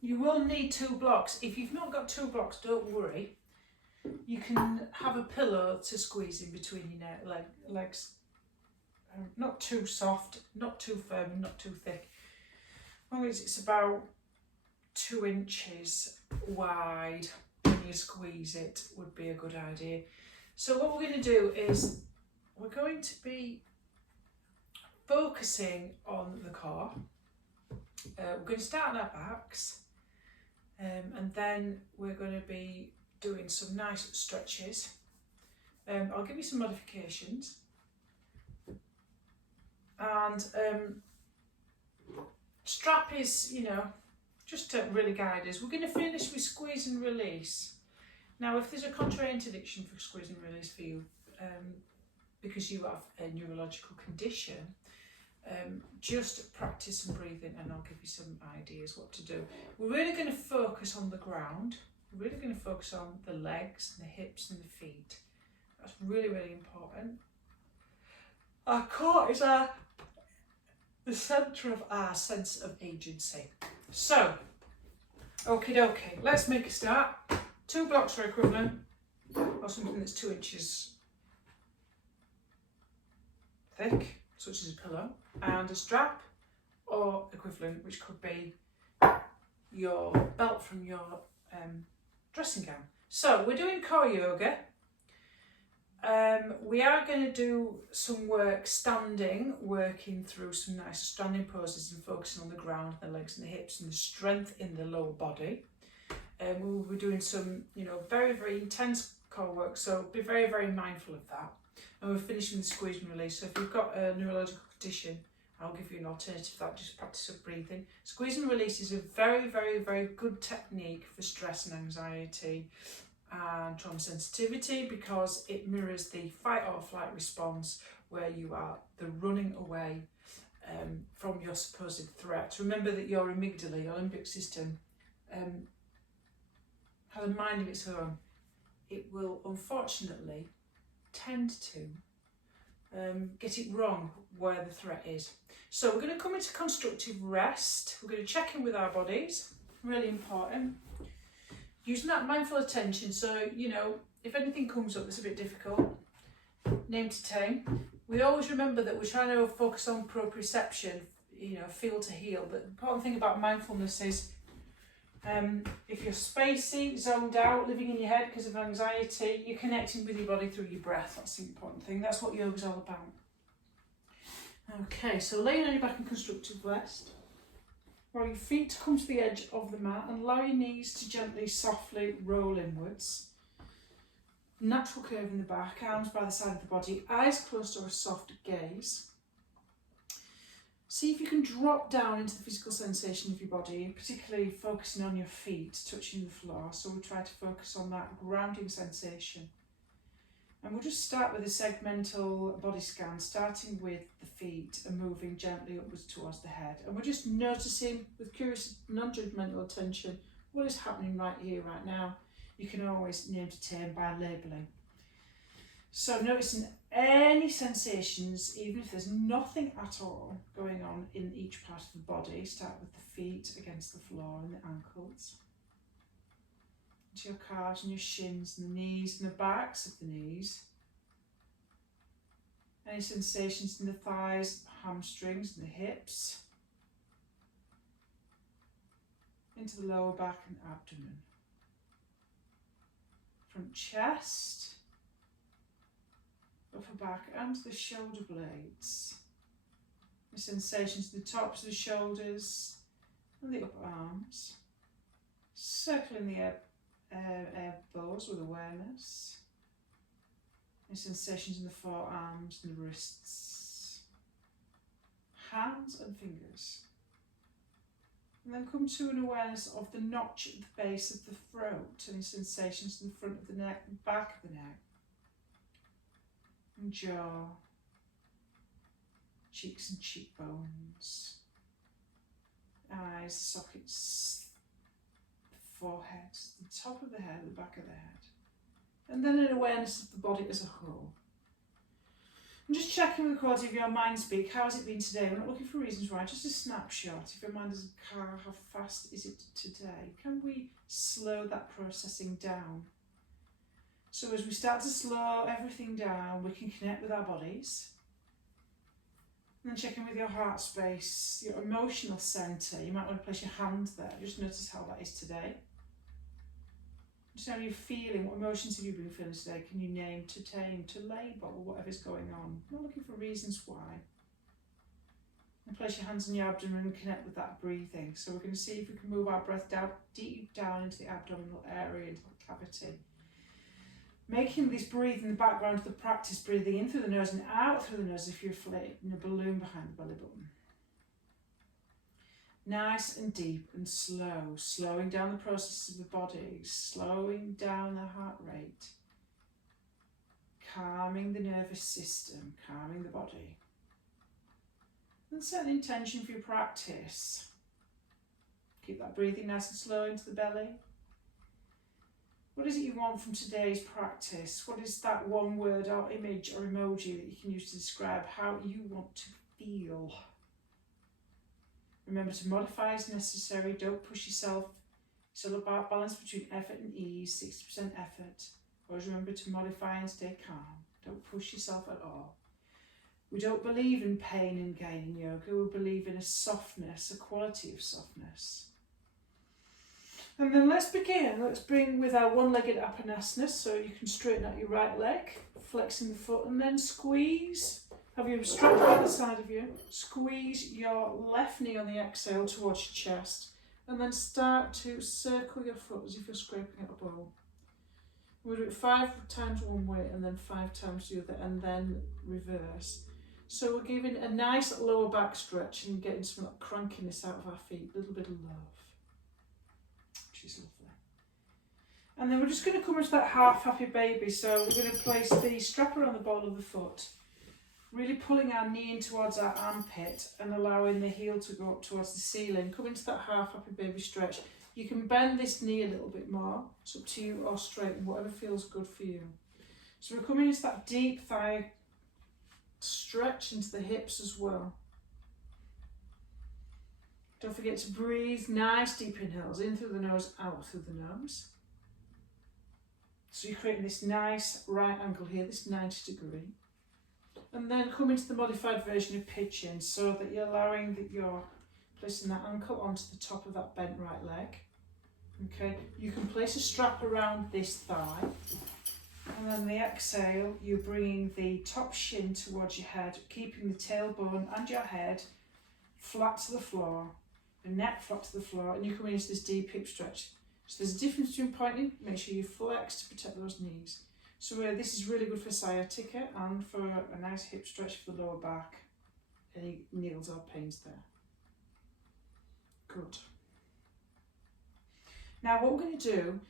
You will need 2 blocks. If you've not got 2 blocks, don't worry. You can have a pillow to squeeze in between your legs. Not too soft, not too firm, and not too thick. As long as it's about 2 inches wide when you squeeze it would be a good idea. So what we're going to do is we're going to be focusing on the core. We're going to start on our backs, and then we're going to be doing some nice stretches. I'll give you some modifications, and strap is, just to really guide us. We're going to finish with squeeze and release. Now, if there's a contraindication for squeeze and release for you, because you have a neurological condition, just practice some breathing and I'll give you some ideas what to do. We're really going to focus on the ground. We're really going to focus on the legs and the hips and the feet. That's really, really important. Our core is the centre of our sense of agency. So, okie dokie, let's make a start. 2 blocks are equivalent, or something that's 2 inches thick, such as a pillow, and a strap, or equivalent, which could be your belt from your dressing gown. So, we're doing core yoga. We are going to do some work standing, working through some nice standing poses and focusing on the ground, the legs and the hips and the strength in the lower body. We'll be doing some, very, very intense core work, so be very, very mindful of that. And we're finishing the squeeze and release. So if you've got a neurological condition, I'll give you an alternative to that, just practice of breathing. Squeeze and release is a very, very, very good technique for stress and anxiety and trauma sensitivity, because it mirrors the fight or flight response, where you are the running away from your supposed threat. Remember that your amygdala, your limbic system, has a mind of its own. It will unfortunately tend to get it wrong where the threat is. So we're going to come into constructive rest. We're going to check in with our bodies, really important. Using that mindful attention, so, if anything comes up that's a bit difficult, name to tame. We always remember that we're trying to focus on proprioception, feel to heal. But the important thing about mindfulness is if you're spacey, zoned out, living in your head because of anxiety, you're connecting with your body through your breath. That's the important thing. That's what yoga's all about. Okay, so laying on your back in constructive rest. Allow your feet to come to the edge of the mat and allow your knees to gently, softly roll inwards. Natural curve in the back, arms by the side of the body, eyes closed or a soft gaze. See if you can drop down into the physical sensation of your body, particularly focusing on your feet touching the floor. So we'll try to focus on that grounding sensation. And we'll just start with a segmental body scan, starting with the feet and moving gently upwards towards the head. And we're just noticing with curious, non-judgmental attention what is happening right here, right now. You can always name to tame by labelling. So noticing any sensations, even if there's nothing at all going on in each part of the body. Start with the feet against the floor and the ankles. Into your calves and your shins and the knees and the backs of the knees. Any sensations in the thighs, hamstrings and the hips. Into the lower back and abdomen. From chest, upper back and the shoulder blades. The sensations in the tops of the shoulders and the upper arms. Circling the elbows with awareness. Any sensations in the forearms and the wrists. Hands and fingers. And then come to an awareness of the notch at the base of the throat. Any sensations in the front of the neck and back of the neck. And jaw. Cheeks and cheekbones. Eyes, sockets, the forehead, the top of the head, the back of the head. And then an awareness of the body as a whole. And just checking with the quality of your mind speak. How has it been today? We're not looking for reasons why, just a snapshot. If your mind is a car, how fast is it today? Can we slow that processing down? So as we start to slow everything down, we can connect with our bodies. And then check in with your heart space, your emotional centre. You might want to place your hand there. Just notice how that is today. Just how you're feeling. What emotions have you been feeling today? Can you name, to tame, to label whatever's going on? Not looking for reasons why. And place your hands on your abdomen and connect with that breathing. So we're going to see if we can move our breath down, deep down into the abdominal area, into the cavity. Making this breathe in the background of the practice, breathing in through the nose and out through the nose if you're inflating a balloon behind the belly button. Nice and deep and slow, slowing down the process of the body, slowing down the heart rate, calming the nervous system, calming the body. And set an intention for your practice. Keep that breathing nice and slow into the belly. What is it you want from today's practice? What is that one word or image or emoji that you can use to describe how you want to feel? Remember to modify as necessary. Don't push yourself. It's all about balance between effort and ease, 60% effort. Always remember to modify and stay calm. Don't push yourself at all. We don't believe in pain and gain in yoga. We believe in a softness, a quality of softness. And then let's begin. Let's bring with our one-legged Apanasana, so you can straighten out your right leg, flexing the foot, and then squeeze. Have your strap by the side of you. Squeeze your left knee on the exhale towards your chest, and then start to circle your foot as if you're scraping at a bowl. We'll do it 5 times one way, and then 5 times the other, and then reverse. So we're giving a nice lower back stretch and getting some of that crankiness out of our feet, a little bit of love. Which is lovely. And then we're just going to come into that half happy baby. So we're going to place the strap around the ball of the foot, really pulling our knee in towards our armpit and allowing the heel to go up towards the ceiling. Come into that half happy baby stretch. You can bend this knee a little bit more. It's up to you, or straighten, whatever feels good for you. So we're coming into that deep thigh stretch into the hips as well. Don't forget to breathe, nice deep inhales, in through the nose, out through the nose. So you're creating this nice right angle here, this 90 degree. And then come into the modified version of pigeon, so that you're allowing that you're placing that ankle onto the top of that bent right leg. Okay, you can place a strap around this thigh. And then the exhale, you're bringing the top shin towards your head, keeping the tailbone and your head flat to the floor. The neck flat to the floor, and you're coming into this deep hip stretch. So there's a difference between pointing. Make sure you flex to protect those knees. So this is really good for sciatica and for a nice hip stretch for the lower back. Any needles or pains there. Good. Now what we're going to do,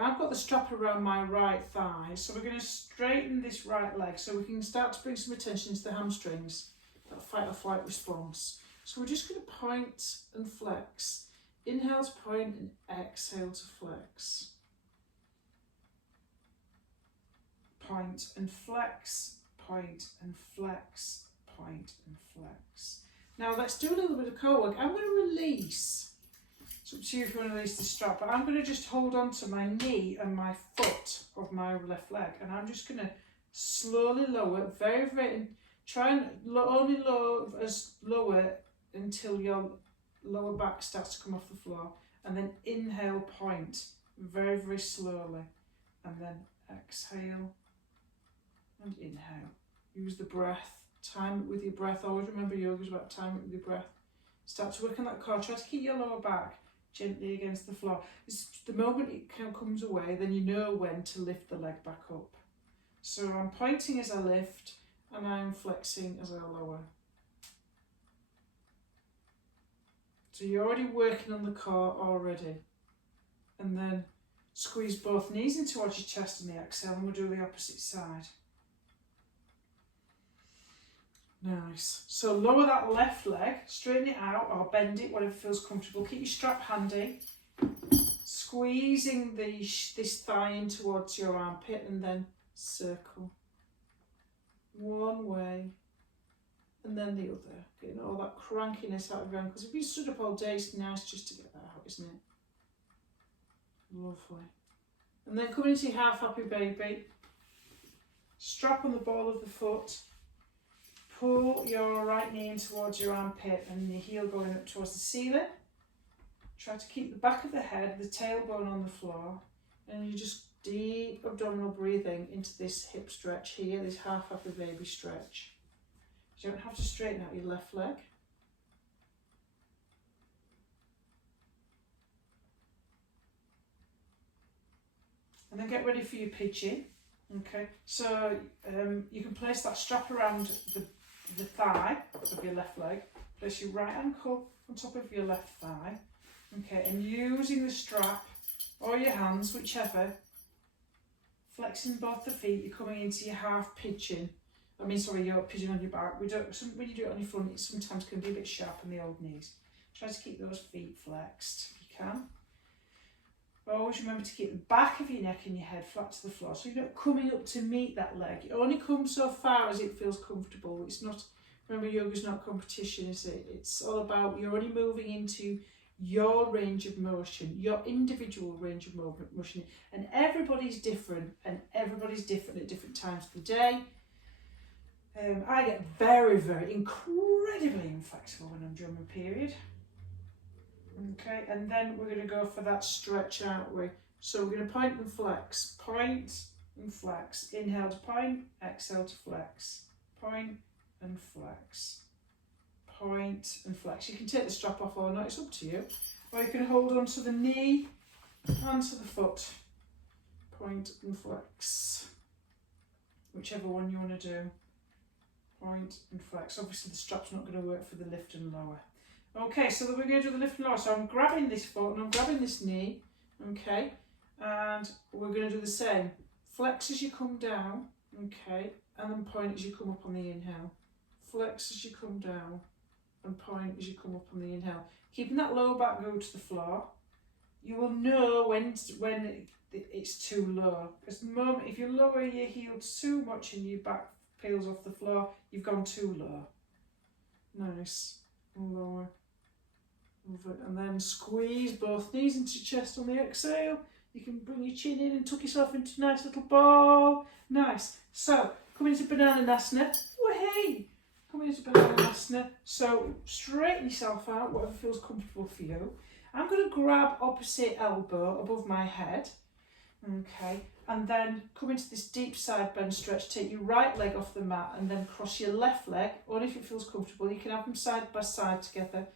I've got the strap around my right thigh, so we're going to straighten this right leg so we can start to bring some attention into the hamstrings, that fight or flight response. So we're just going to point and flex. Inhale to point and exhale to flex. Point and flex, point and flex, point and flex. Now let's do a little bit of core work. I'm going to release. It's up to you if you want to release the strap, but I'm going to just hold on to my knee and my foot of my left leg, and I'm just going to slowly lower, very, try and only lower until your lower back starts to come off the floor, and then inhale, point very slowly, and then exhale and inhale. Use the breath, time it with your breath. Always remember yoga is about time it with your breath. Start to work on that core. Try to keep your lower back gently against the floor. It's the moment it kind of comes away, then you know when to lift the leg back up. So I'm pointing as I lift, and I'm flexing as I lower. So you're already working on the core already. And then squeeze both knees in towards your chest on the exhale, and we'll do the opposite side. Nice. So lower that left leg, straighten it out or bend it, whatever feels comfortable. Keep your strap handy. Squeezing this thigh in towards your armpit, and then circle. one way, and then the other. Getting all that crankiness out of your ankles. If you stood up all day, it's nice just to get that out, isn't it? Lovely. And then coming into your half happy baby, strap on the ball of the foot, pull your right knee in towards your armpit and your heel going up towards the ceiling. Try to keep the back of the head, the tailbone on the floor, and you just deep abdominal breathing into this hip stretch here, this half happy baby stretch. You don't have to straighten out your left leg. And then get ready for your pigeon. Okay, so you can place that strap around the thigh of your left leg. Place your right ankle on top of your left thigh. Okay, and using the strap or your hands, whichever, flexing both the feet, you're coming into your half pigeon. Your pigeon on your back. When you do it on your front, it sometimes can be a bit sharp on the old knees. Try to keep those feet flexed if you can. Always remember to keep the back of your neck and your head flat to the floor, so you're not coming up to meet that leg. It only comes so far as it feels comfortable. It's not, remember, yoga's not competition, is it? It's all about you're only moving into your range of motion, your individual range of motion, and everybody's different, at different times of the day. I get very, very incredibly inflexible when I'm during my period. Okay, and then we're going to go for that stretch, aren't we? So we're going to point and flex, inhale to point, exhale to flex, point and flex, point and flex. You can take the strap off or not, it's up to you. Or you can hold on to the knee and to the foot, point and flex, whichever one you want to do. Point and flex. Obviously the strap's not going to work for the lift and lower. Okay, so then we're going to do the lift and lower. So I'm grabbing this foot and I'm grabbing this knee, okay, and we're going to do the same. Flex as you come down, okay, and then point as you come up on the inhale. Flex as you come down and point as you come up on the inhale. Keeping that lower back go to the floor. You will know when it's too low. Because the moment, if you lower your heel too much and your back peels off the floor, you've gone too low. Nice. Lower. Over. And then squeeze both knees into your chest on the exhale. You can bring your chin in and tuck yourself into a nice little ball. Nice. So, come into Bananasana. Wahey! Come into Bananasana. So, straighten yourself out, whatever feels comfortable for you. I'm going to grab opposite elbow above my head. Okay. And then come into this deep side bend stretch. Take your right leg off the mat and then cross your left leg. Only if it feels comfortable. You can have them side by side together.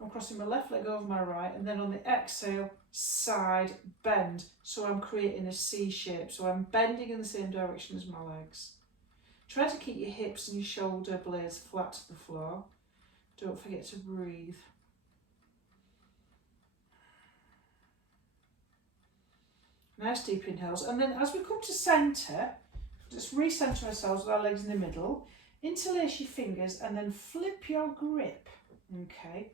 I'm crossing my left leg over my right, and then on the exhale, side bend. So I'm creating a C shape. So I'm bending in the same direction as my legs. Try to keep your hips and your shoulder blades flat to the floor. Don't forget to breathe. Nice deep inhales. And then as we come to centre, just re-centre ourselves with our legs in the middle. Interlace your fingers and then flip your grip. Okay.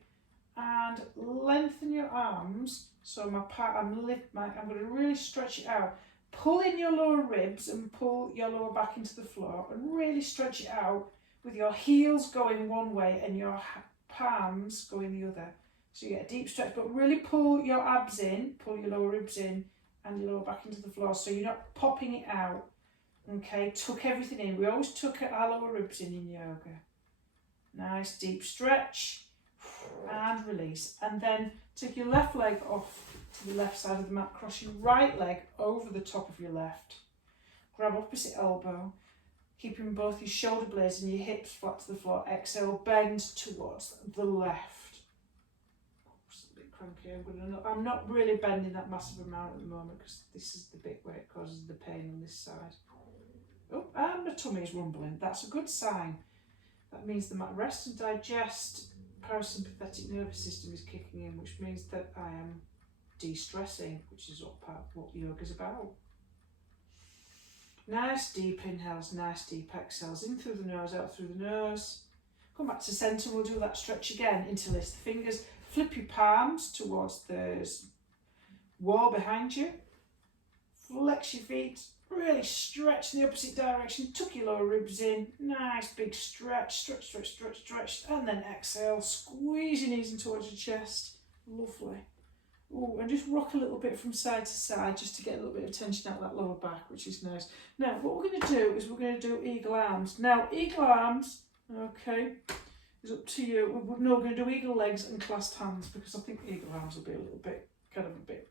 And lengthen your arms. So I'm going to really stretch it out. Pull in your lower ribs and pull your lower back into the floor and really stretch it out with your heels going one way and your palms going the other. So you get a deep stretch, but really pull your abs in, pull your lower ribs in and your lower back into the floor. So you're not popping it out. Okay, tuck everything in. We always tuck our lower ribs in yoga. Nice deep stretch. And release, and then take your left leg off to the left side of the mat, cross your right leg over the top of your left, grab opposite elbow, keeping both your shoulder blades and your hips flat to the floor. Exhale, bend towards the left. It's a bit cranky. I'm not really bending that massive amount at the moment because this is the bit where it causes the pain on this side. Oh, and my tummy is rumbling. That's a good sign. That means the rest and digest parasympathetic nervous system is kicking in, which means that I am de-stressing, which is what yoga is about. Nice deep inhales, nice deep exhales, in through the nose, out through the nose. Come back to centre, we'll do that stretch again. Interlace the fingers, flip your palms towards the wall behind you, flex your feet, really stretch in the opposite direction, tuck your lower ribs in, nice big stretch, stretch, and then exhale, squeeze your knees in towards your chest, lovely. Ooh, and just rock a little bit from side to side just to get a little bit of tension out of that lower back, which is nice. Now, what we're going to do is we're going to do eagle arms. Now, eagle arms, okay, is up to you. No, we're going to do eagle legs and clasped hands because I think eagle arms will be a little bit,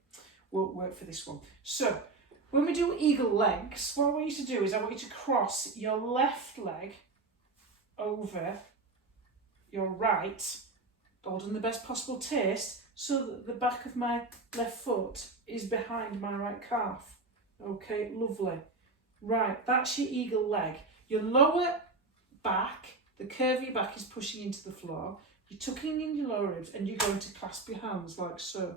won't work for this one. So, when we do eagle legs, what I want you to do is I want you to cross your left leg over your right, holding the best possible taste, so that the back of my left foot is behind my right calf. Okay, lovely. Right, that's your eagle leg. Your lower back, the curve of your back is pushing into the floor. You're tucking in your lower ribs and you're going to clasp your hands like so.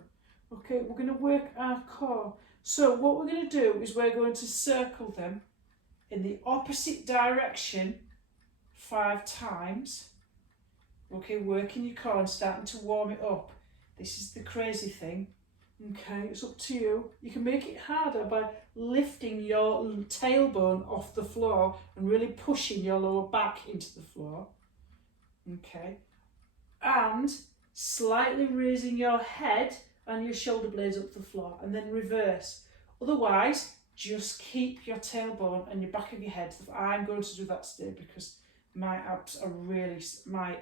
Okay, we're going to work our core. So what we're going to do is we're going to circle them in the opposite direction 5 times. Okay, working your core and starting to warm it up. This is the crazy thing. Okay, it's up to you. You can make it harder by lifting your tailbone off the floor and really pushing your lower back into the floor. Okay, and slightly raising your head and your shoulder blades up the floor, and then reverse. Otherwise, just keep your tailbone and your back of your head. I'm going to do that today because my abs are really, my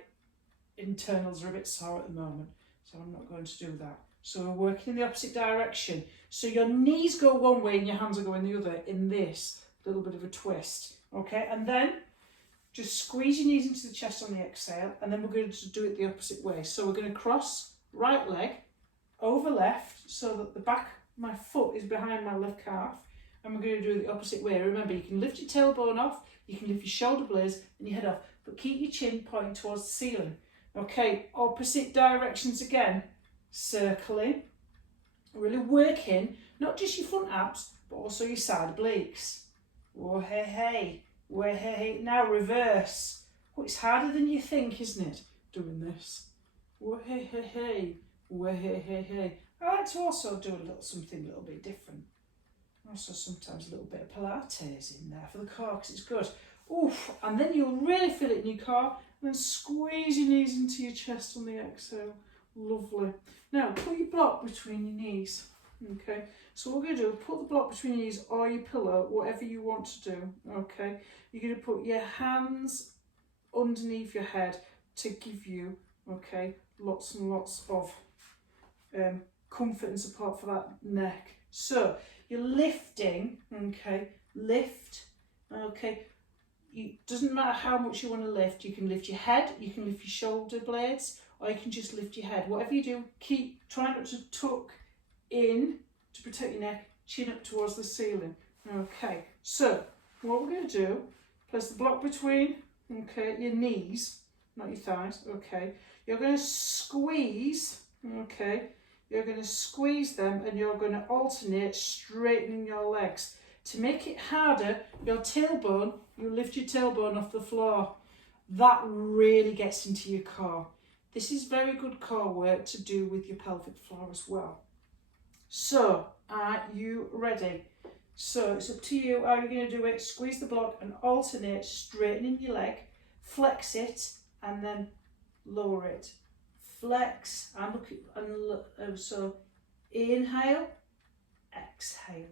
internals are a bit sore at the moment, so I'm not going to do that. So we're working in the opposite direction. So your knees go one way and your hands are going the other in this little bit of a twist. Okay, and then just squeeze your knees into the chest on the exhale, and then we're going to do it the opposite way. So we're going to cross right leg over left so that the back of my foot is behind my left calf, and we're going to do it the opposite way. Remember, you can lift your tailbone off, you can lift your shoulder blades and your head off, but keep your chin pointing towards the ceiling. Okay, opposite directions again, circling, really working not just your front abs but also your side obliques. Whoa, hey, hey, whoa, hey, hey. Now reverse. Oh, it's harder than you think, isn't it, doing this? Whoa, hey, hey, hey. Whoa, hey, hey, hey. I like to also do something a little bit different. Also sometimes a little bit of Pilates in there for the core because it's good. Oof, and then you'll really feel it in your core, and then squeeze your knees into your chest on the exhale. Lovely. Now put your block between your knees. Okay, so what we're going to do is put the block between your knees or your pillow, whatever you want to do. Okay, you're going to put your hands underneath your head to give you, okay, lots and lots of comfort and support for that neck. So you're lifting, okay, lift, okay. It doesn't matter how much you want to lift. You can lift your head, you can lift your shoulder blades, or you can just lift your head. Whatever you do, try not to tuck in to protect your neck, chin up towards the ceiling. Okay, so what we're going to do, place the block between, okay, your knees, not your thighs, okay. You're going to squeeze, okay, you're going to squeeze them and you're going to alternate straightening your legs. To make it harder, your tailbone, you lift your tailbone off the floor. That really gets into your core. This is very good core work to do with your pelvic floor as well. So, are you ready? So, it's up to you how you're going to do it. Squeeze the block and alternate, straightening your leg, flex it, and then lower it. Flex, and look at, so inhale, exhale.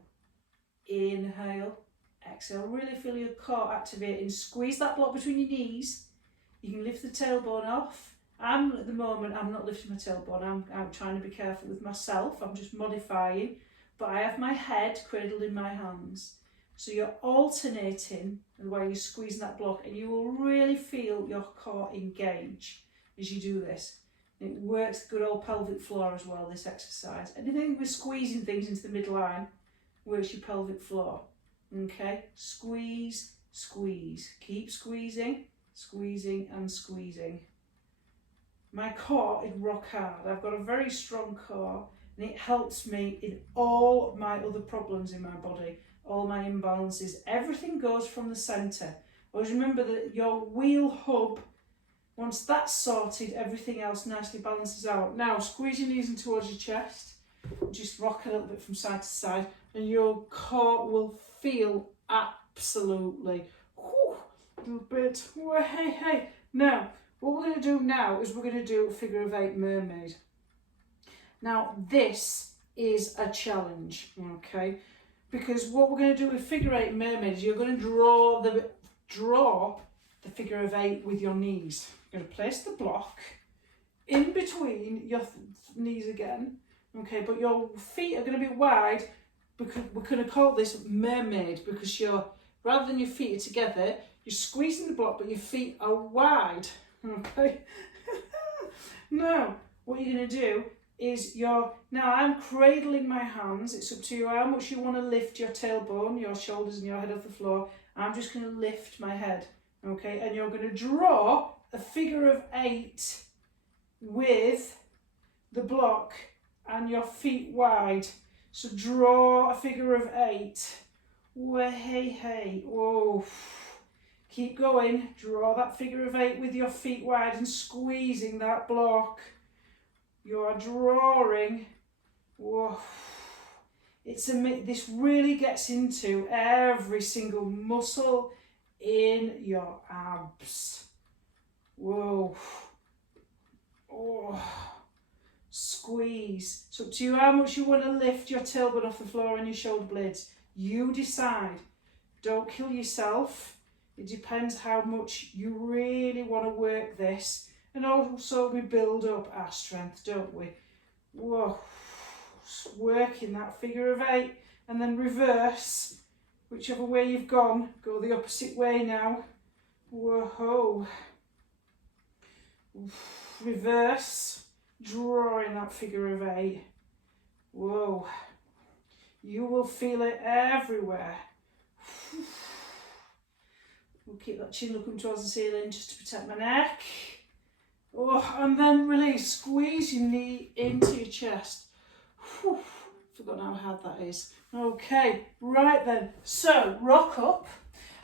Inhale, exhale. Really feel your core activating. Squeeze that block between your knees. You can lift the tailbone off. At the moment, I'm not lifting my tailbone. I'm trying to be careful with myself. I'm just modifying. But I have my head cradled in my hands. So you're alternating while you're squeezing that block, and you will really feel your core engage as you do this. It works good old pelvic floor as well, this exercise. Anything with squeezing things into the midline works your pelvic floor. Okay, squeeze, squeeze. Keep squeezing, squeezing and squeezing. My core is rock hard. I've got a very strong core and it helps me in all my other problems in my body, all my imbalances. Everything goes from the centre. Always remember that your wheel hub, once that's sorted, everything else nicely balances out. Now, squeeze your knees in towards your chest. Just rock a little bit from side to side. and your core will feel absolutely a little bit. Oh, hey, hey. Now, what we're going to do now is we're going to do a figure of 8 mermaid. Now, this is a challenge, okay? Because what we're going to do with figure 8 mermaid is you're going to draw the figure of 8 with your knees. You're going to place the block in between your knees again, okay? But your feet are going to be wide, because we're going to call this mermaid, because rather than your feet are together, you're squeezing the block, but your feet are wide, okay? Now, what you're going to do is now I'm cradling my hands. It's up to you how much you want to lift your tailbone, your shoulders and your head off the floor. I'm just going to lift my head, okay? And you're going to draw a figure of 8 with the block and your feet wide. So draw a figure of 8. Whoa, hey, hey, whoa. Keep going, draw that figure of 8 with your feet wide and squeezing that block. You are drawing. Whoa. This really gets into every single muscle in your abs. Whoa. Oh. Squeeze. It's up to you how much you want to lift your tailbone off the floor and your shoulder blades. You decide. Don't kill yourself. It depends how much you really want to work this. And also we build up our strength, don't we? Whoa. Working that figure of 8 and then reverse. Whichever way you've gone, go the opposite way now. Whoa. Reverse. Drawing that figure of 8. Whoa. You will feel it everywhere. We'll keep that chin looking towards the ceiling just to protect my neck. Oh, and then release. Squeeze your knee into your chest. Whew. Forgotten how hard that is. Okay, right then. So, rock up.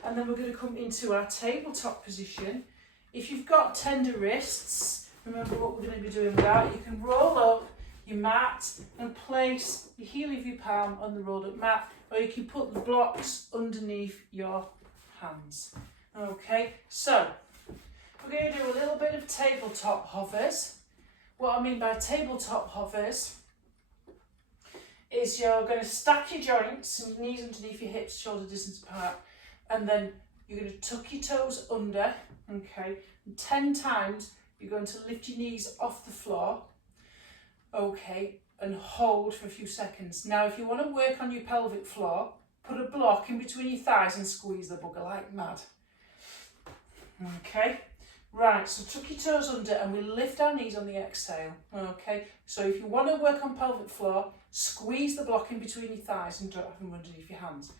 And then we're going to come into our tabletop position. If you've got tender wrists, remember what we're going to be doing with that. You can roll up your mat and place the heel of your palm on the rolled up mat, or you can put the blocks underneath your hands. Okay, so we're going to do a little bit of tabletop hovers. What I mean by tabletop hovers is you're going to stack your joints and your knees underneath your hips, shoulder distance apart, and then you're going to tuck your toes under, okay, and 10 times you're going to lift your knees off the floor, okay, and hold for a few seconds. Now, if you want to work on your pelvic floor, put a block in between your thighs and squeeze the bugger like mad. Okay, right, so tuck your toes under and we lift our knees on the exhale. Okay, so if you want to work on pelvic floor, squeeze the block in between your thighs and don't have them underneath your hands.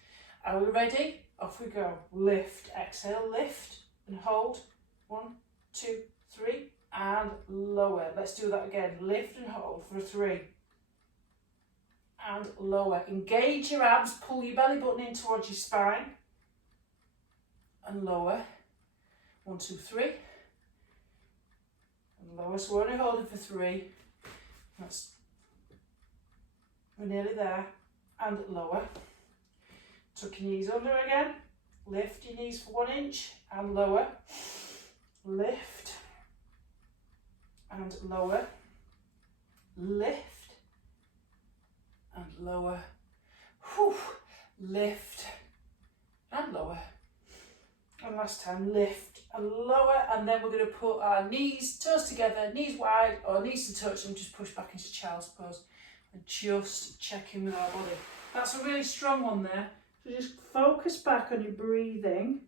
Are we ready? Off we go. Lift, exhale, lift and hold. 1, 2, 3 and lower. Let's do that again. Lift and hold for 3 and lower. Engage your abs, pull your belly button in towards your spine and lower. 1, 2, 3 and lower. So we're only holding for 3. We're nearly there. And lower. Tuck your knees under again. Lift your knees for 1 inch and lower. Lift and lower. Lift and lower. Whew. Lift and lower. And last time, lift and lower. And then we're going to put our knees, toes together, knees wide, or knees to touch, and just push back into child's pose. And just check in with our body. That's a really strong one there. So just focus back on your breathing.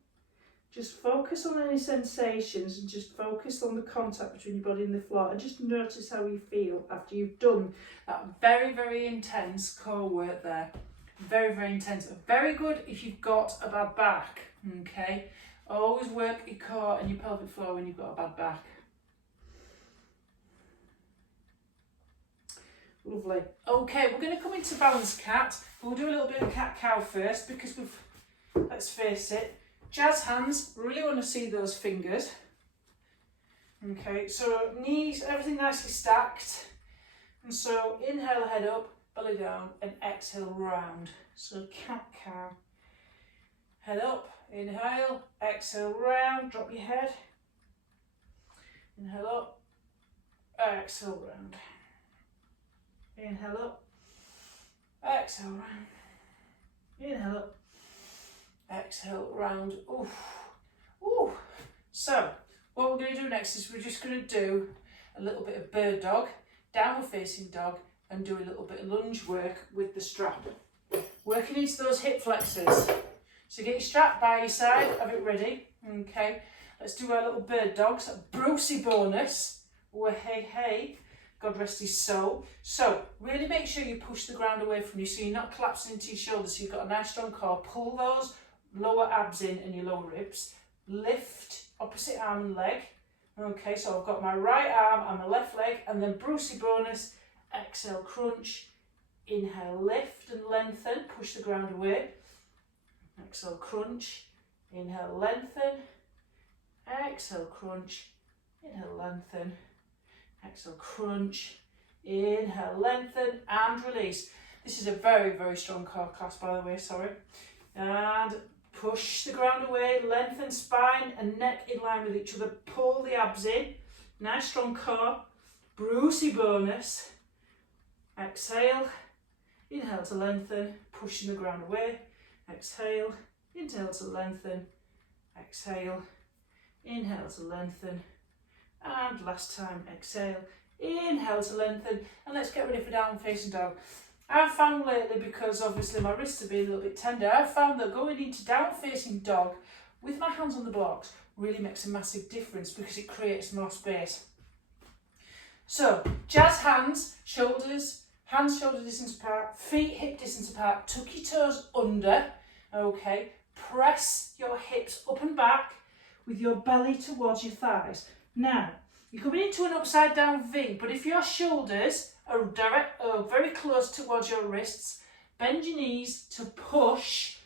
Just focus on any sensations and just focus on the contact between your body and the floor, and just notice how you feel after you've done that very, very intense core work there. Very, very intense. Very good if you've got a bad back, okay? Always work your core and your pelvic floor when you've got a bad back. Lovely. Okay, we're going to come into balanced cat. We'll do a little bit of cat-cow first because let's face it, jazz hands, really want to see those fingers. Okay, so knees, everything nicely stacked. And so inhale, head up, belly down, and exhale, round. So cat-cow. Head up, inhale, exhale round, drop your head. Inhale up, exhale round. Inhale up, exhale round. Inhale up, exhale round. Ooh. Ooh. So, what we're going to do next is we're just going to do a little bit of bird dog, downward facing dog, and do a little bit of lunge work with the strap. Working into those hip flexors. So get your strap by your side, have it ready. Okay, let's do our little bird dogs. Brucey bonus. Oh, hey, hey. God rest his soul. So, really make sure you push the ground away from you so you're not collapsing into your shoulders. So you've got a nice strong core. Pull those lower abs in and your lower ribs. Lift opposite arm and leg. Okay, so I've got my right arm and my left leg, and then Brucey bonus. Exhale, crunch. Inhale, lift and lengthen. Push the ground away. Exhale, crunch. Inhale, lengthen. Exhale, crunch. Inhale, lengthen. Exhale, crunch. Inhale, lengthen and release. This is a very, very strong core class, by the way, sorry. And push the ground away, lengthen spine and neck in line with each other. Pull the abs in. Nice strong core. Brucey bonus. Exhale. Inhale to lengthen. Pushing the ground away. Exhale. Inhale to lengthen. Exhale. Inhale to lengthen. And last time, exhale. Inhale to lengthen. And let's get ready for downward facing dog. I've found lately, because obviously my wrists have been a little bit tender, I've found that going into downward facing dog with my hands on the blocks really makes a massive difference because it creates more space. So, jazz hands, shoulders, hands shoulder distance apart, feet hip distance apart, tuck your toes under, okay, press your hips up and back with your belly towards your thighs. Now, you're coming into an upside down V, but if your shoulders are very close towards your wrists, bend your knees to push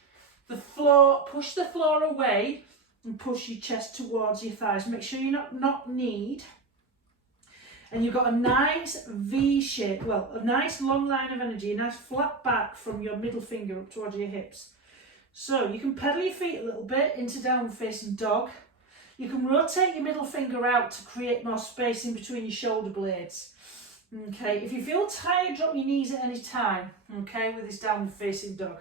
the floor away and push your chest towards your thighs. Make sure you're not knock-kneed. And you've got a nice V shape, well, a nice long line of energy, a nice flat back from your middle finger up towards your hips. So you can pedal your feet a little bit into downward facing dog. You can rotate your middle finger out to create more space in between your shoulder blades. Okay, if you feel tired, drop your knees at any time, okay, with this downward facing dog.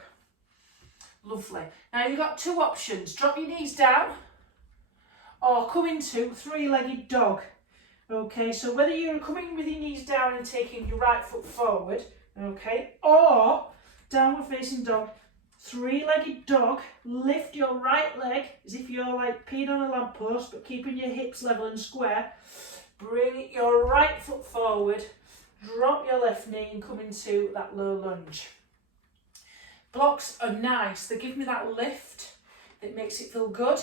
Lovely. Now you've got two options. Drop your knees down or come into three-legged dog. Okay, so whether you're coming with your knees down and taking your right foot forward, okay, or downward facing dog, three-legged dog, lift your right leg as if you're like peeing on a lamppost but keeping your hips level and square. Bring your right foot forward, drop your left knee and come into that low lunge. Blocks are nice, they give me that lift that makes it feel good.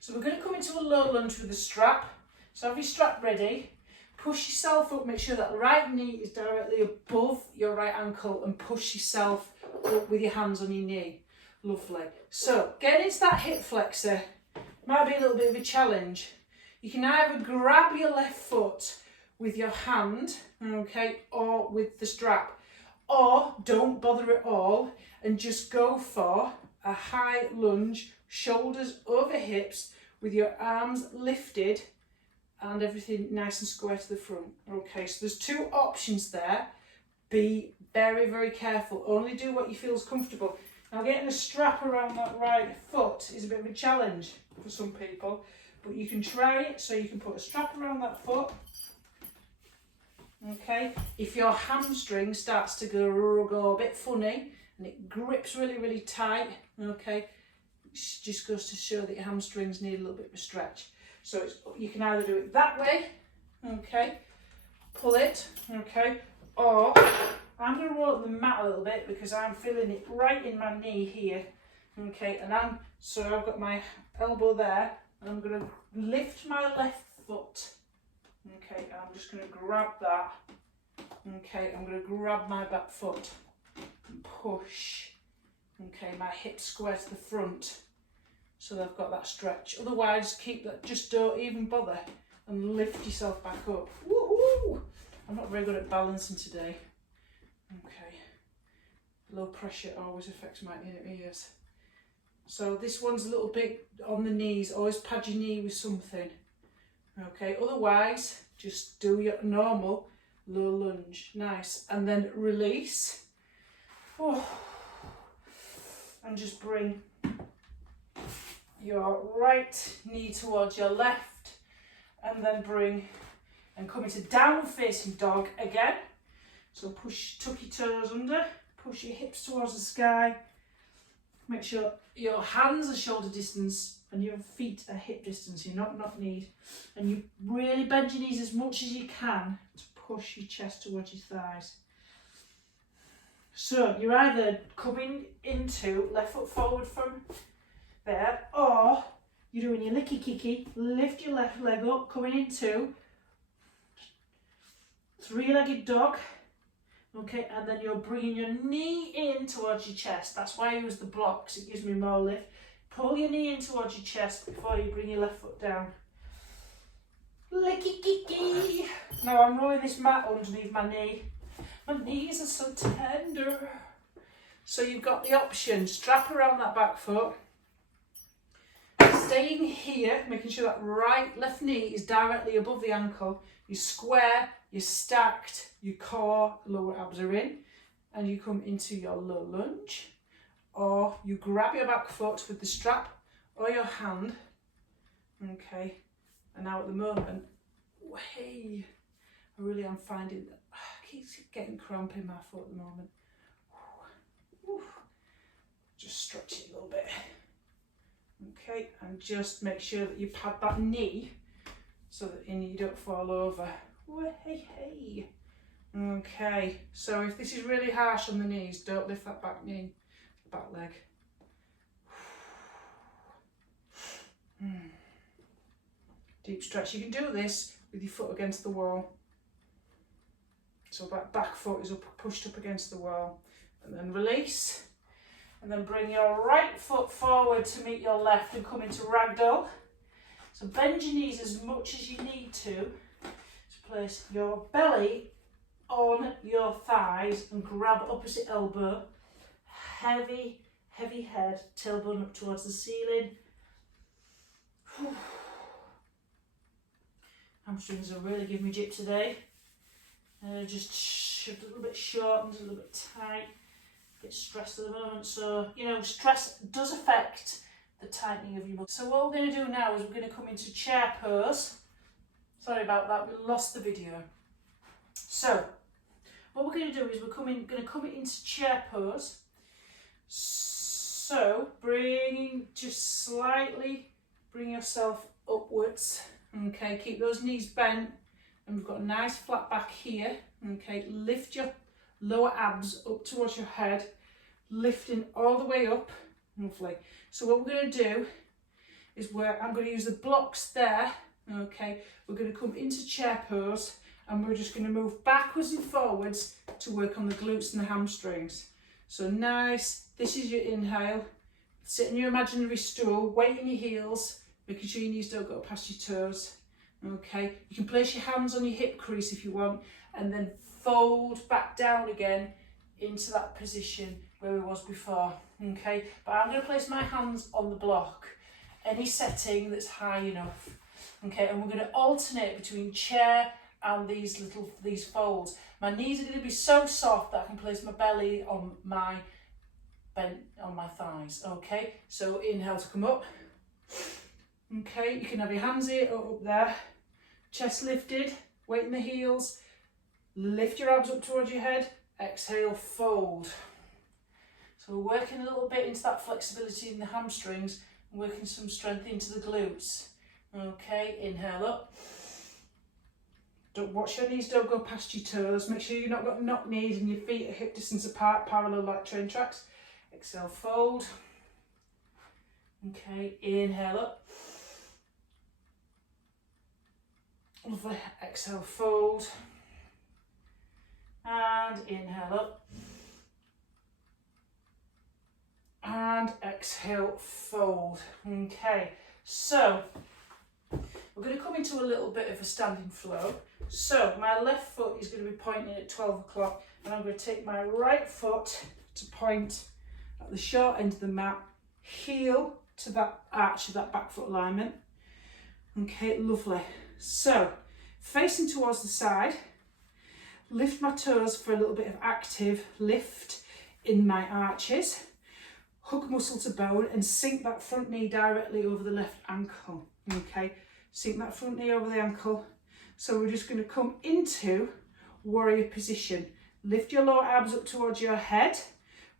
So we're going to come into a low lunge with a strap. So have your strap ready, push yourself up, make sure that the right knee is directly above your right ankle and push yourself up with your hands on your knee. Lovely. So get into that hip flexor, might be a little bit of a challenge. You can either grab your left foot with your hand, okay, or with the strap, or don't bother at all and just go for a high lunge, shoulders over hips with your arms lifted and everything nice and square to the front. Okay, so there's two options there. Be very, very careful. Only do what you feel is comfortable. Now getting a strap around that right foot is a bit of a challenge for some people, but you can try it. So you can put a strap around that foot. Okay, if your hamstring starts to go a bit funny and it grips really, really tight, okay, it just goes to show that your hamstrings need a little bit of a stretch. So you can either do it that way, okay, pull it, okay, or I'm going to roll up the mat a little bit because I'm feeling it right in my knee here, okay, and so I've got my elbow there, and I'm going to lift my left foot, okay, and I'm just going to grab that, okay, I'm going to grab my back foot and push, okay, my hips square to the front. So they've got that stretch. Otherwise, keep that. Just don't even bother and lift yourself back up. Woohoo! I'm not very good at balancing today. Okay. Low pressure always affects my ears. So this one's a little bit on the knees. Always pad your knee with something. Okay, otherwise just do your normal low lunge. Nice. And then release. Oh. And just bring your right knee towards your left, and then bring and come into downward facing dog again. So tuck your toes under, push your hips towards the sky. Make sure your hands are shoulder distance and your feet are hip distance. You're not knee, and you really bend your knees as much as you can to push your chest towards your thighs. So you're either coming into left foot forward from there, or you're doing your licky kicky, lift your left leg up, coming into three-legged dog. Okay, and then you're bringing your knee in towards your chest. That's why I use the blocks, it gives me more lift. Pull your knee in towards your chest before you bring your left foot down. Licky kicky. Now I'm rolling this mat underneath my knee. My knees are so tender. So you've got the option, strap around that back foot, staying here, making sure that left knee is directly above the ankle. You're square, you're stacked, your core, lower abs are in, and you come into your low lunge, or you grab your back foot with the strap or your hand. Okay, and now at the moment, hey, I really am finding that I keep getting cramp in my foot at the moment. Just stretch it a little bit. Okay, and just make sure that you pad that knee so that you don't fall over. Hey. Okay, so if this is really harsh on the knees, don't lift that back knee, back leg. Deep stretch. You can do this with your foot against the wall. So that back foot is pushed up against the wall. And then release. And then bring your right foot forward to meet your left and come into ragdoll. So bend your knees as much as you need to place your belly on your thighs and grab opposite elbow. Heavy head, tailbone up towards the ceiling. Hamstrings are really giving me jip today. Just shoved a little bit short and a little bit tight. A bit stressed at the moment, so stress does affect the tightening of your muscles. So what we're going to do now is we're going to come into chair pose. Sorry about that, we lost the video. So what we're going to do is we're going to come into chair pose. So just slightly bring yourself upwards. Okay, keep those knees bent, and we've got a nice flat back here. Okay, lift your lower abs up towards your head, lifting all the way up. Lovely. So what we're going to do is I'm going to use the blocks there. Okay, we're going to come into chair pose, and we're just going to move backwards and forwards to work on the glutes and the hamstrings. So nice. This is your inhale. Sit in your imaginary stool, weight in your heels, making sure your knees don't go past your toes. Okay, you can place your hands on your hip crease if you want, and then fold back down again into that position where we was before. Okay, but I'm going to place my hands on the block, any setting that's high enough. Okay, and we're going to alternate between chair and these folds. My knees are going to be so soft that I can place my belly on my thighs. Okay, so inhale to come up. Okay, you can have your hands here or up there. Chest lifted, weight in the heels. Lift your abs up towards your head. Exhale, fold. So we're working a little bit into that flexibility in the hamstrings and working some strength into the glutes. Okay, inhale up. Don't watch your knees, don't go past your toes. Make sure you've not got knock knees and your feet are hip distance apart, parallel like train tracks. Exhale, fold. Okay, inhale up. Lovely. Exhale, fold. And inhale up. And exhale, fold. Okay, so we're going to come into a little bit of a standing flow. So my left foot is going to be pointing at 12 o'clock, and I'm going to take my right foot to point at the short end of the mat, heel to that arch of that back foot alignment. Okay, lovely. So, facing towards the side, lift my toes for a little bit of active lift in my arches. Hug muscle to bone and sink that front knee directly over the left ankle. Okay, sink that front knee over the ankle. So we're just going to come into warrior position. Lift your lower abs up towards your head.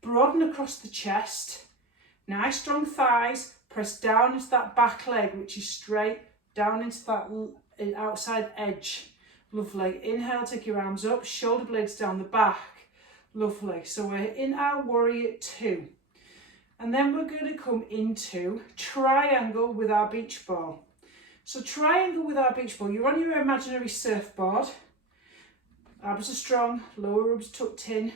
Broaden across the chest. Nice strong thighs. Press down into that back leg, which is straight, down into that outside edge. Lovely. Inhale, take your arms up. Shoulder blades down the back. Lovely. So we're in our warrior 2. And then we're going to come into triangle with our beach ball. So triangle with our beach ball, you're on your imaginary surfboard. Abs are strong, lower ribs tucked in,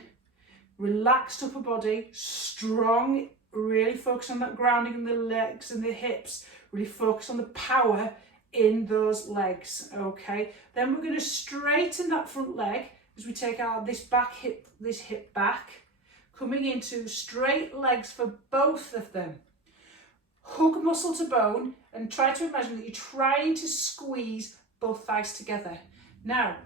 relaxed upper body, strong, really focus on that grounding in the legs and the hips, really focus on the power in those legs, okay? Then we're going to straighten that front leg as we take out this hip back, coming into straight legs for both of them. Hug muscle to bone and try to imagine that you're trying to squeeze both thighs together. Now,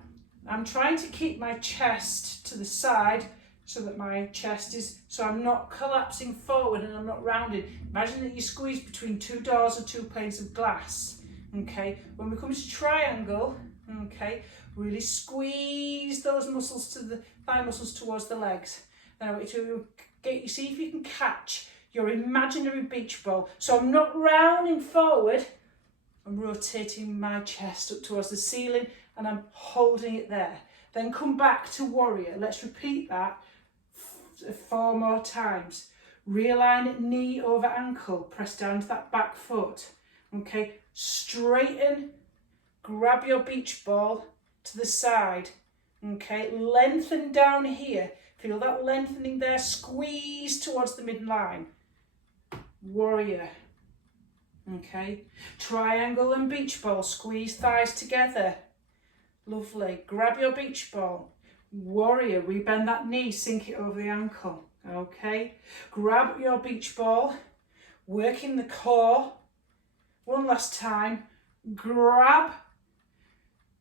I'm trying to keep my chest to the side so that my chest is, so I'm not collapsing forward and I'm not rounded. Imagine that you squeeze between 2 doors or 2 panes of glass, okay? When we come to triangle, okay, really squeeze those muscles to the thigh muscles towards the legs. Now, see if you can catch your imaginary beach ball. So I'm not rounding forward, I'm rotating my chest up towards the ceiling and I'm holding it there. Then come back to warrior. Let's repeat that 4 more times. Realign knee over ankle, press down to that back foot. Okay, straighten, grab your beach ball to the side. Okay, lengthen down here. Feel that lengthening there, squeeze towards the midline. Warrior. Okay, triangle and beach ball, squeeze thighs together. Lovely. Grab your beach ball. Warrior, rebend that knee, sink it over the ankle. Okay, grab your beach ball, working the core. One last time, grab,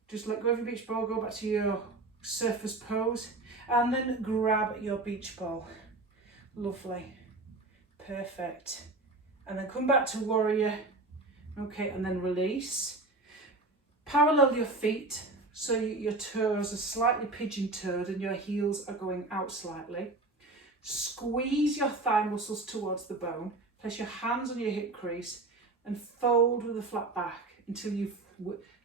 just let go of your beach ball, go back to your surface pose, and then grab your beach ball. Lovely. Perfect. And then come back to warrior. Okay, and then release. Parallel your feet so your toes are slightly pigeon-toed and your heels are going out slightly. Squeeze your thigh muscles towards the bone. Place your hands on your hip crease and fold with a flat back until you've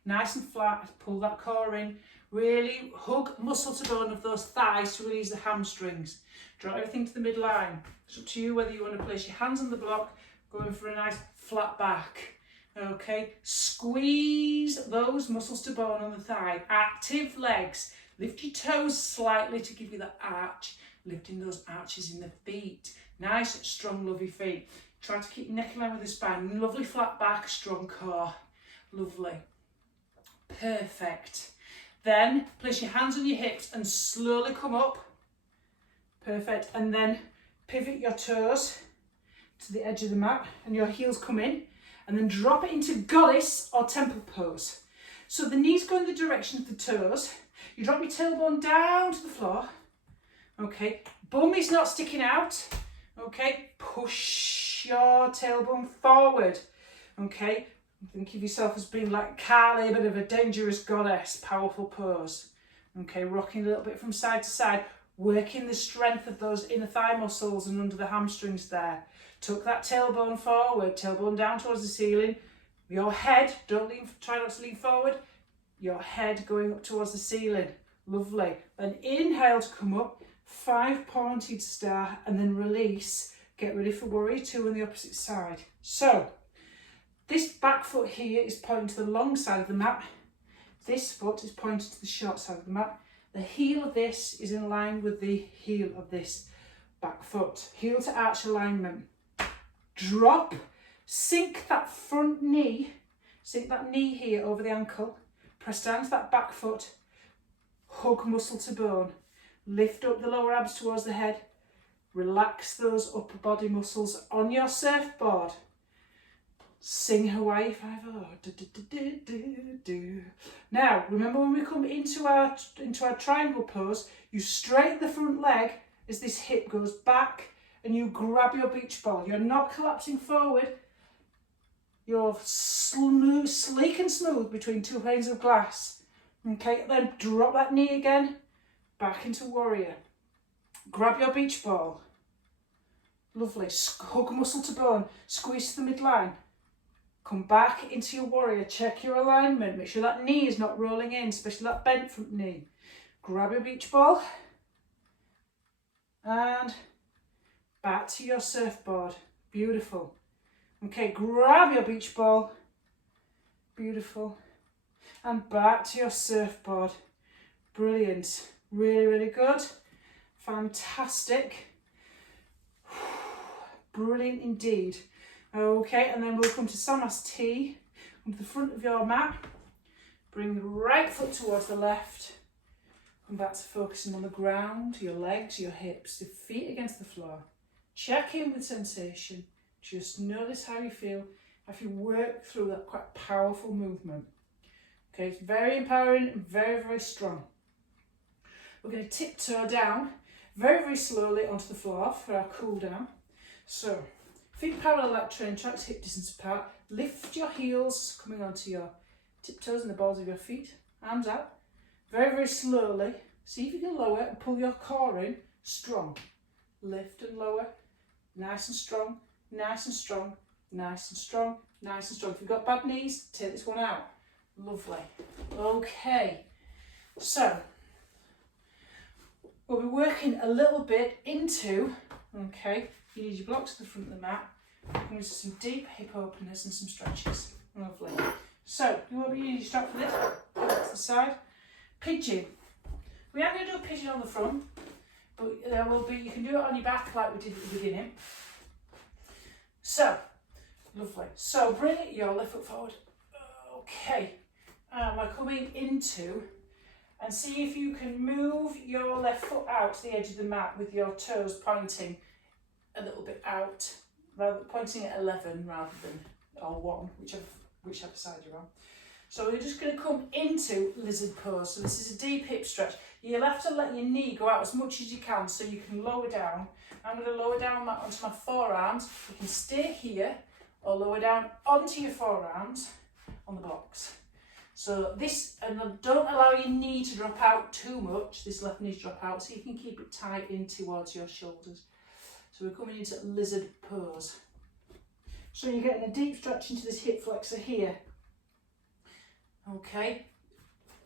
nice and flat. Pull that core in. Really hug muscle to bone of those thighs to release the hamstrings. Draw everything to the midline. It's up to you whether you want to place your hands on the block, going for a nice flat back. Okay, squeeze those muscles to bone on the thigh. Active legs. Lift your toes slightly to give you that arch. Lifting those arches in the feet. Nice, strong, lovely feet. Try to keep your neck in line with the spine. Lovely flat back, strong core. Lovely. Perfect. Then place your hands on your hips and slowly come up. Perfect. And then pivot your toes to the edge of the mat and your heels come in. And then drop it into goddess or temple pose. So the knees go in the direction of the toes. You drop your tailbone down to the floor. Okay, bum is not sticking out. Okay, push your tailbone forward. Okay, think of yourself as being like Kali, a bit of a dangerous goddess, powerful pose. Okay, rocking a little bit from side to side, working the strength of those inner thigh muscles and under the hamstrings there. Tuck that tailbone forward, tailbone down towards the ceiling. Your head, try not to lean forward. Your head going up towards the ceiling. Lovely. Then inhale to come up, 5-pointed star, and then release. Get ready for warrior 2 on the opposite side. So, this back foot here is pointing to the long side of the mat. This foot is pointing to the short side of the mat. The heel of this is in line with the heel of this back foot. Heel to arch alignment. Drop, sink that front knee, sink that knee here over the ankle, press down to that back foot, hug muscle to bone, lift up the lower abs towards the head, Relax those upper body muscles on your surfboard. Sing Hawaii Five-O. Now, remember when we come into our triangle pose, you straighten the front leg as this hip goes back and you grab your beach ball. You're not collapsing forward. You're sleek and smooth between two panes of glass. Okay, then drop that knee again, back into warrior. Grab your beach ball. Lovely. Hug muscle to bone. Squeeze to the midline. Come back into your warrior. Check your alignment. Make sure that knee is not rolling in, especially that bent front knee. Grab your beach ball. And back to your surfboard. Beautiful. Okay, grab your beach ball. Beautiful. And back to your surfboard. Brilliant. Really, really good. Fantastic. Brilliant indeed. Okay, and then we'll come to Samas T. Come to the front of your mat. Bring the right foot towards the left. Come back to focusing on the ground, your legs, your hips, your feet against the floor. Check in with sensation. Just notice how you feel if you work through that quite powerful movement. Okay, it's very empowering and very, very strong. We're going to tiptoe down very, very slowly onto the floor for our cool down. So, feet parallel at train tracks, hip distance apart. Lift your heels coming onto your tiptoes and the balls of your feet. Arms out. Very, very slowly. See if you can lower and pull your core in strong. Lift and lower. Nice and strong. Nice and strong. Nice and strong. Nice and strong. If you've got bad knees, take this one out. Lovely. Okay. So, we'll be working a little bit into, okay, you need your blocks to the front of the mat. We're going to do some deep hip openers and some stretches. Lovely. So, you need your strap for this. Put that to the side. Pigeon. We are going to do a pigeon on the front, but there will be, you can do it on your back like we did at the beginning. So, lovely. So, bring your left foot forward. Okay. And we're coming into, and see if you can move your left foot out to the edge of the mat with your toes pointing a little bit out, rather pointing at 11 rather than or 1, whichever side you're on. So we're just going to come into lizard pose. So this is a deep hip stretch. You'll have to let your knee go out as much as you can so you can lower down. I'm going to lower down onto my forearms. You can stay here or lower down onto your forearms on the blocks. So this, and don't allow your knee to drop out too much, this left knee to drop out, so you can keep it tight in towards your shoulders. So we're coming into lizard pose. So you're getting a deep stretch into this hip flexor here. Okay,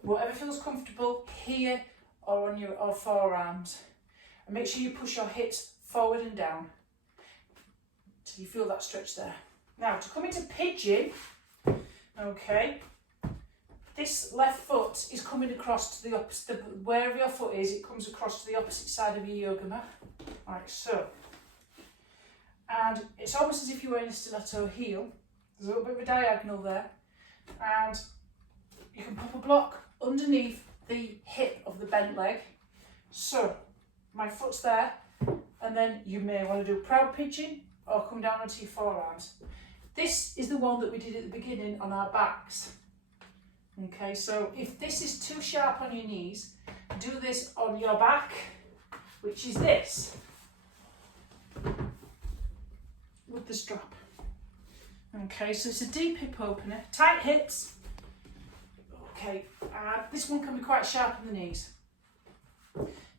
whatever feels comfortable here or on your forearms. And make sure you push your hips forward and down till you feel that stretch there. Now to come into pigeon, okay, this left foot is coming across to the opposite, wherever your foot is, it comes across to the opposite side of your yoga mat, like so. And it's almost as if you're wearing a stiletto heel. There's a little bit of a diagonal there. And you can pop a block underneath the hip of the bent leg. So, my foot's there, and then you may want to do proud pigeon or come down onto your forearms. This is the one that we did at the beginning on our backs. Okay, so if this is too sharp on your knees, do this on your back, which is this, with the strap. Okay, so it's a deep hip opener, tight hips. Okay, this one can be quite sharp on the knees.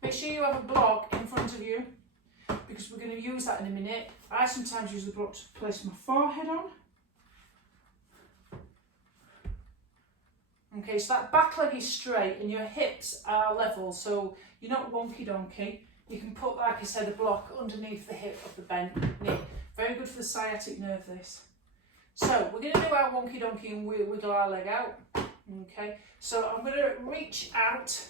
Make sure you have a block in front of you, because we're going to use that in a minute. I sometimes use the block to place my forehead on. Okay, so that back leg is straight and your hips are level, so you're not wonky donkey. You can put, like I said, a block underneath the hip of the bent knee. Very good for the sciatic nerve, this. So we're going to do our wonky donkey and wiggle our leg out. Okay, so I'm going to reach out.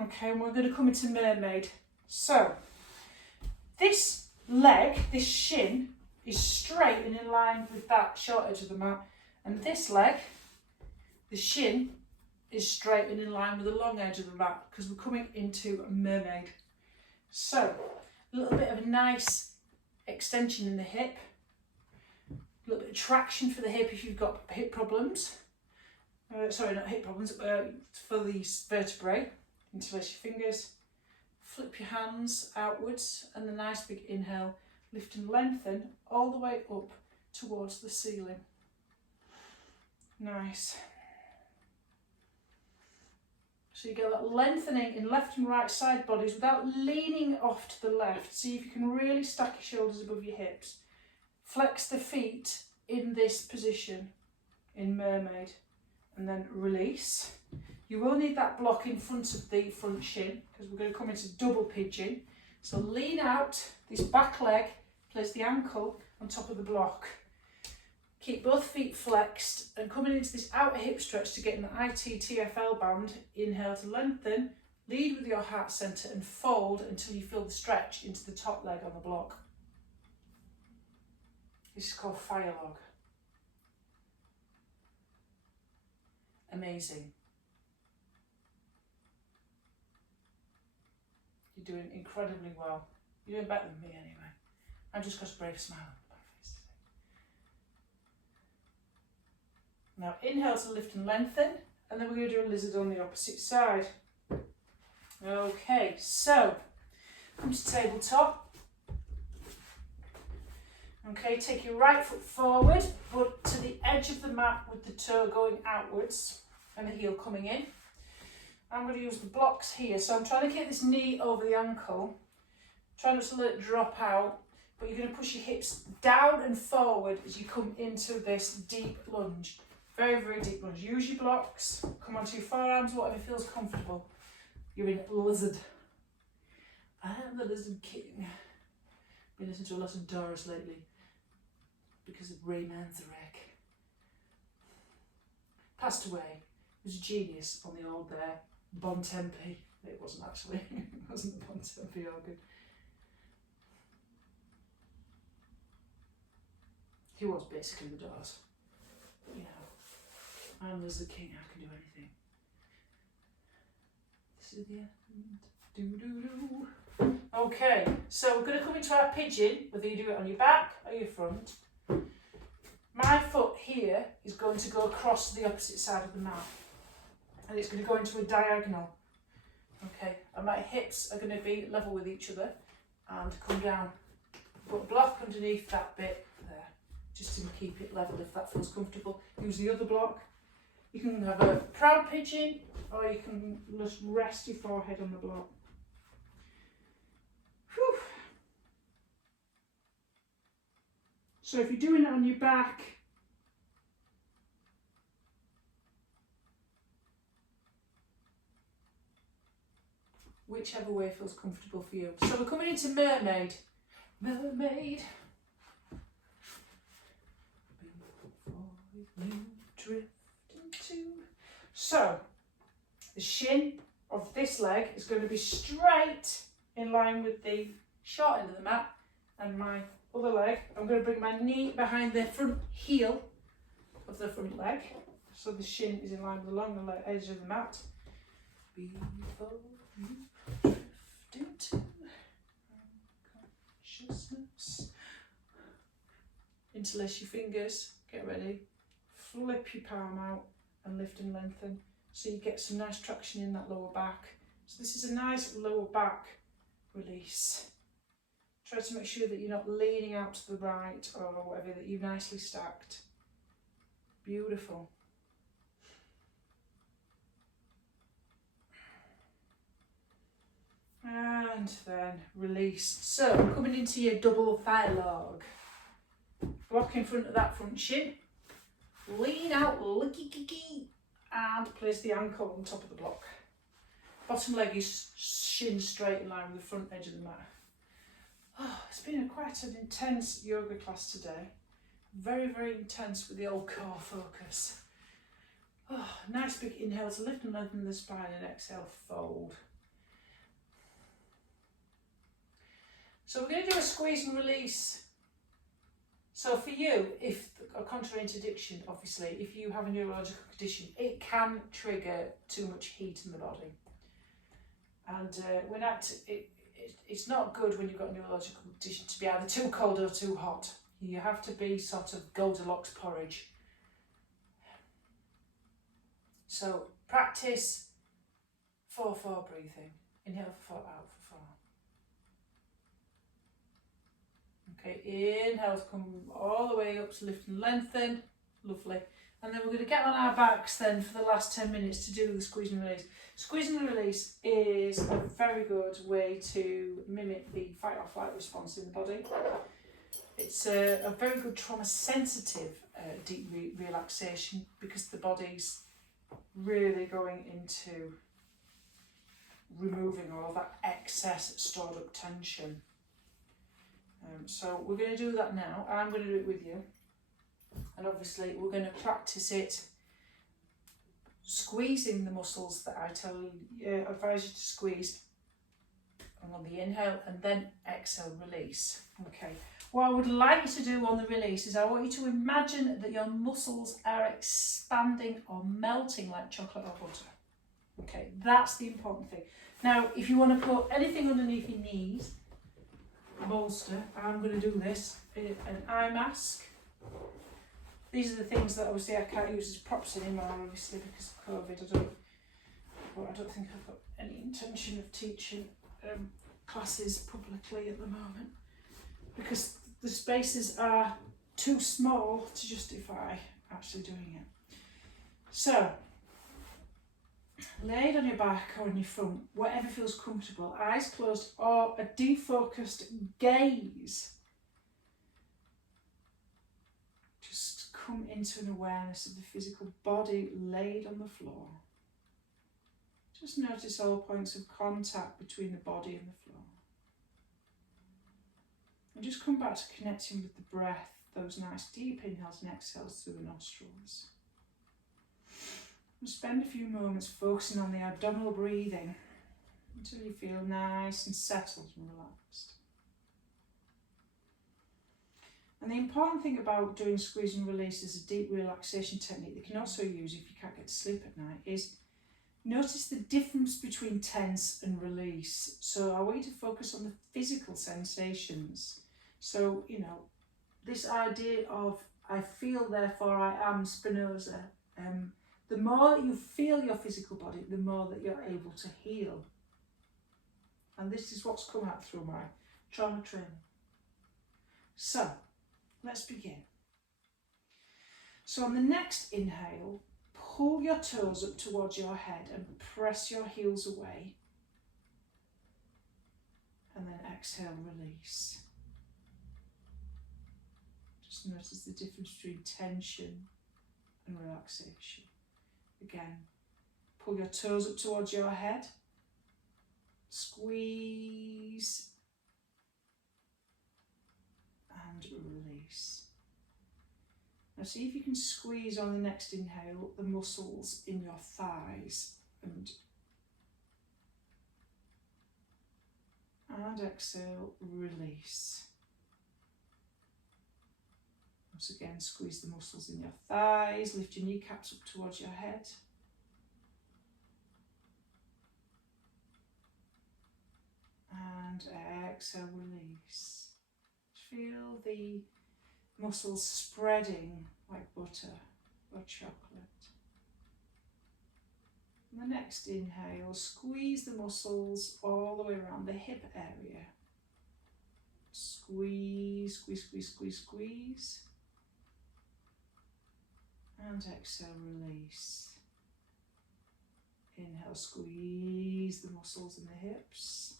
Okay, and we're going to come into mermaid. So this leg, this shin, is straight and in line with that short edge of the mat, and this leg, the shin, is straight and in line with the long edge of the mat, because we're coming into a mermaid. So A little bit of a nice extension in the hip. A little bit of traction for the hip if you've got hip problems. Sorry, not hip problems, for these vertebrae. Interlace your fingers. Flip your hands outwards and a nice big inhale. Lift and lengthen all the way up towards the ceiling. Nice. So you get that lengthening in left and right side bodies without leaning off to the left. See if you can really stack your shoulders above your hips. Flex the feet in this position, in mermaid, and then release. You will need that block in front of the front shin because we're going to come into double pigeon. So lean out, this back leg, place the ankle on top of the block. Keep both feet flexed and coming into this outer hip stretch to get in the IT-TFL band. Inhale to lengthen, lead with your heart centre and fold until you feel the stretch into the top leg on the block. This is called Fire Log. Amazing. You're doing incredibly well. You're doing better than me anyway. I've just got a brave smile on my face today. Now inhale to lift and lengthen, and then we're going to do a lizard on the opposite side. Okay, so come to tabletop. Okay, take your right foot forward, but to the edge of the mat with the toe going outwards and the heel coming in. I'm going to use the blocks here, so I'm trying to get this knee over the ankle. Try not to let it drop out, but you're going to push your hips down and forward as you come into this deep lunge. Very, very deep lunge. Use your blocks, come onto your forearms, whatever feels comfortable. You're in lizard. I am the Lizard King. Been listening to a lot of Doris lately because of Ray Manzarek. Passed away. He was a genius on the old Bon Tempe. It wasn't actually. It wasn't the Bon Tempe organ. He was basically the Doors. You know, I'm Lizard King, I can do anything. This is the end. Do-do-do. Okay, so we're going to come into our pigeon, whether you do it on your back or your front. My foot here is going to go across the opposite side of the mat. And it's going to go into a diagonal. Okay, and my hips are going to be level with each other and come down. Put a block underneath that bit there, just to keep it level if that feels comfortable. Use the other block. You can have a proud pigeon or you can just rest your forehead on the block. Whew. So if you're doing it on your back, whichever way feels comfortable for you. So we're coming into mermaid. Mermaid. So the shin of this leg is going to be straight in line with the short end of the mat, and my other leg, I'm going to bring my knee behind the front heel of the front leg, so the shin is in line with the longer edge of the mat. Before you drift into consciousness. Interlace your fingers, get ready, flip your palm out and lift and lengthen so you get some nice traction in that lower back. So this is a nice lower back release. Try to make sure that you're not leaning out to the right or whatever, that you've nicely stacked. Beautiful. And then release. So we're coming into your double thigh log. Block in front of that front shin. Lean out, licky-kicky, and place the ankle on top of the block. Bottom leg is shin straight in line with the front edge of the mat. Oh, it's been quite an intense yoga class today. Very, very intense with the old core focus. Oh, nice big inhale to lift and lengthen the spine, and exhale, fold. So we're going to do a squeeze and release. So for you, if a contraindication, obviously, if you have a neurological condition, it can trigger too much heat in the body. And it's not good when you've got a neurological condition to be either too cold or too hot. You have to be sort of Goldilocks porridge. So practice 4-4 breathing. Inhale for 4, out for 4. Okay, inhale to come all the way up to lift and lengthen. Lovely. And then we're going to get on our backs then for the last 10 minutes to do the squeeze and release. Squeeze and release is a very good way to mimic the fight or flight response in the body. It's a very good trauma sensitive deep relaxation because the body's really going into removing all of that excess stored up tension. So we're going to do that now. I'm going to do it with you. And obviously we're going to practice it squeezing the muscles that I advise you to squeeze on the inhale and then exhale, release. Okay. What I would like you to do on the release is I want you to imagine that your muscles are expanding or melting like chocolate or butter. Okay, that's the important thing. Now, if you want to put anything underneath your knees, a bolster, I'm going to do this, an eye mask. These are the things that obviously I can't use as props anymore, obviously, because of COVID. I don't think I've got any intention of teaching classes publicly at the moment, because the spaces are too small to justify actually doing it. So, laid on your back or on your front, whatever feels comfortable, eyes closed or a defocused gaze. Just come into an awareness of the physical body laid on the floor. Just notice all points of contact between the body and the floor. And just come back to connecting with the breath, those nice deep inhales and exhales through the nostrils. And spend a few moments focusing on the abdominal breathing until you feel nice and settled and relaxed. And the important thing about doing squeeze and release as a deep relaxation technique that you can also use if you can't get to sleep at night is notice the difference between tense and release. So I want you to focus on the physical sensations. So, you know, this idea of I feel, therefore I am, Spinoza. The more you feel your physical body, the more that you're able to heal. And this is what's come out through my trauma training. So, let's begin. So on the next inhale, pull your toes up towards your head and press your heels away. And then exhale, release. Just notice the difference between tension and relaxation. Again, pull your toes up towards your head. Squeeze. And release. Now see if you can squeeze on the next inhale the muscles in your thighs and exhale, release. Once again, squeeze the muscles in your thighs, lift your kneecaps up towards your head. And exhale, release. Feel the muscles spreading like butter or chocolate. And the next inhale, squeeze the muscles all the way around the hip area. Squeeze, squeeze, squeeze, squeeze, squeeze. And exhale, release. Inhale, squeeze the muscles in the hips.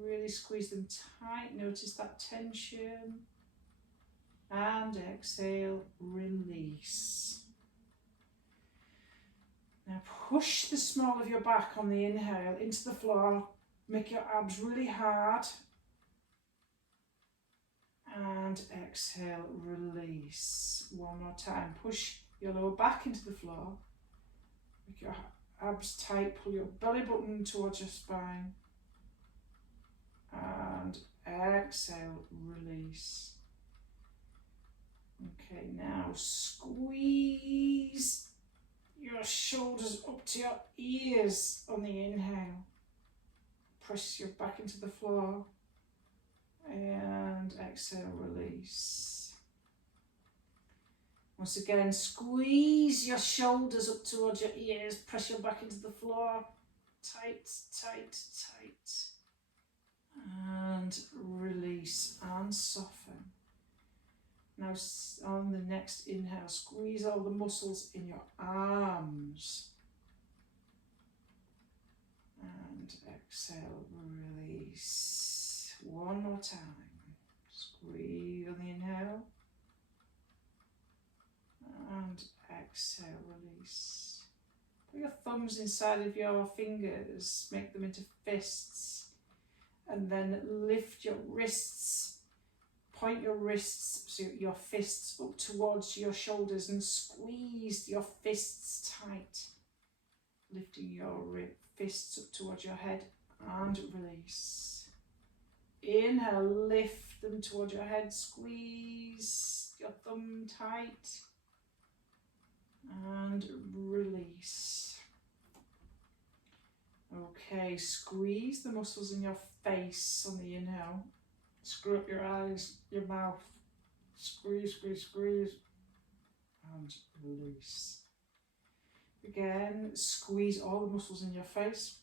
Really squeeze them tight, notice that tension. And exhale, release. Now push the small of your back on the inhale into the floor. Make your abs really hard. And exhale, release. One more time. Push your lower back into the floor. Make your abs tight. Pull your belly button towards your spine. And exhale, release. Okay, now squeeze your shoulders up to your ears on the inhale. press your back into the floor. And exhale, release. Once again, squeeze your shoulders up towards your ears, press your back into the floor. Tight, tight, tight. And release and soften. Now on the next inhale, squeeze all the muscles in your arms. And exhale, release. One more time. Squeeze on the inhale. And exhale, release. Put your thumbs inside of your fingers, make them into fists. And then lift your wrists. Point your wrists, so your fists up towards your shoulders and squeeze your fists tight. Lifting your fists up towards your head and release. Inhale, lift them towards your head, squeeze your thumb tight and release. Okay, squeeze the muscles in your face on the inhale. Screw up your eyes, your mouth. Squeeze, squeeze, squeeze. And release. Again, squeeze all the muscles in your face.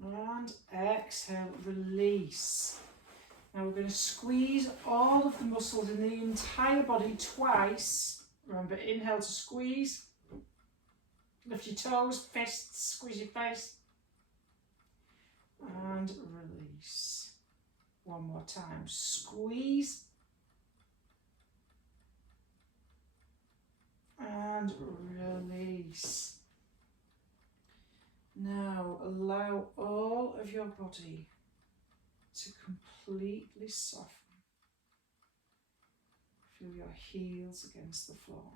And exhale, release. Now we're going to squeeze all of the muscles in the entire body twice. Remember, inhale to squeeze. Lift your toes, fists, squeeze your face. And release. One more time. Squeeze. And release. Now allow all of your body to completely soften. Feel your heels against the floor.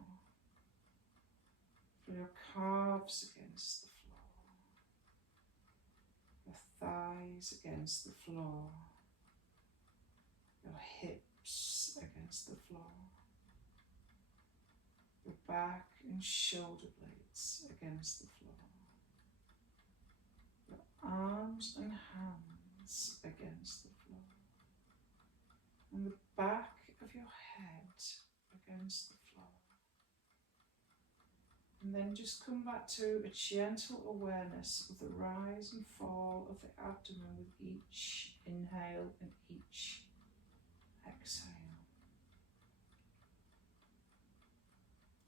Feel your calves against the floor. Your thighs against the floor. Your hips against the floor. Your back and shoulder blades against the floor. Your arms and hands against the floor. And the back of your head against the floor. And then just come back to a gentle awareness of the rise and fall of the abdomen with each inhale and each exhale.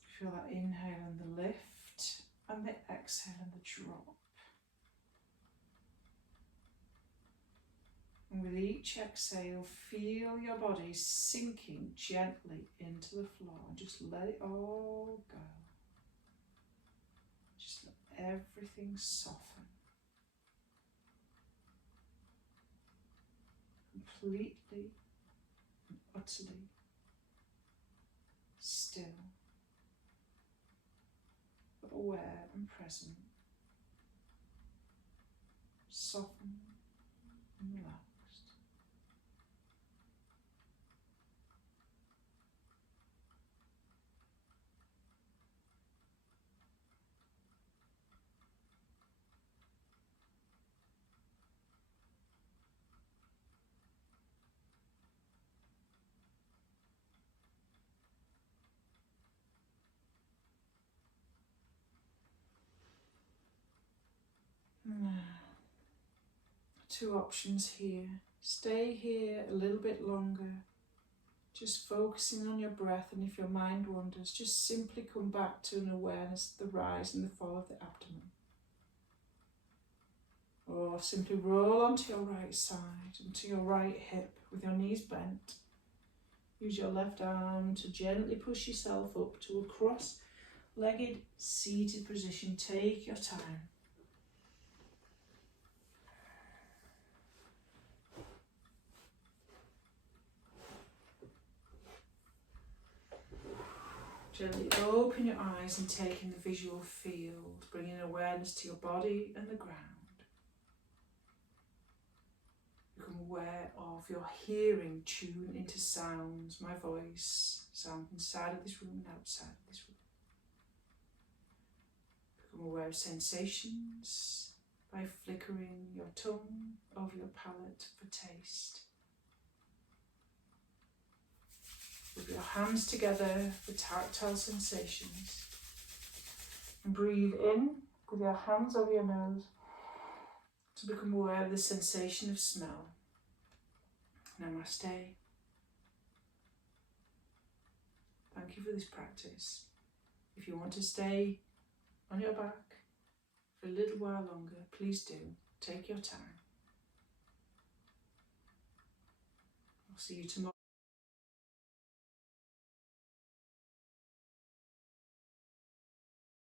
Feel that inhale and the lift and the exhale and the drop. And with each exhale, feel your body sinking gently into the floor. Just let it all go. Just let everything soften. Completely and utterly still, but aware and present. Soften and relax. Two options here. Stay here a little bit longer, just focusing on your breath, and if your mind wanders, just simply come back to an awareness of the rise and the fall of the abdomen. Or simply roll onto your right side, onto your right hip with your knees bent. Use your left arm to gently push yourself up to a cross-legged seated position. Take your time. Gently open your eyes and take in the visual field, bringing awareness to your body and the ground. Become aware of your hearing, tune into sounds, my voice, sound inside of this room and outside of this room. Become aware of sensations by flickering your tongue over your palate for taste. Rub your hands together for tactile sensations. And breathe in with your hands over your nose to become aware of the sensation of smell. Namaste. Thank you for this practice. If you want to stay on your back for a little while longer, please do. Take your time. I'll see you tomorrow.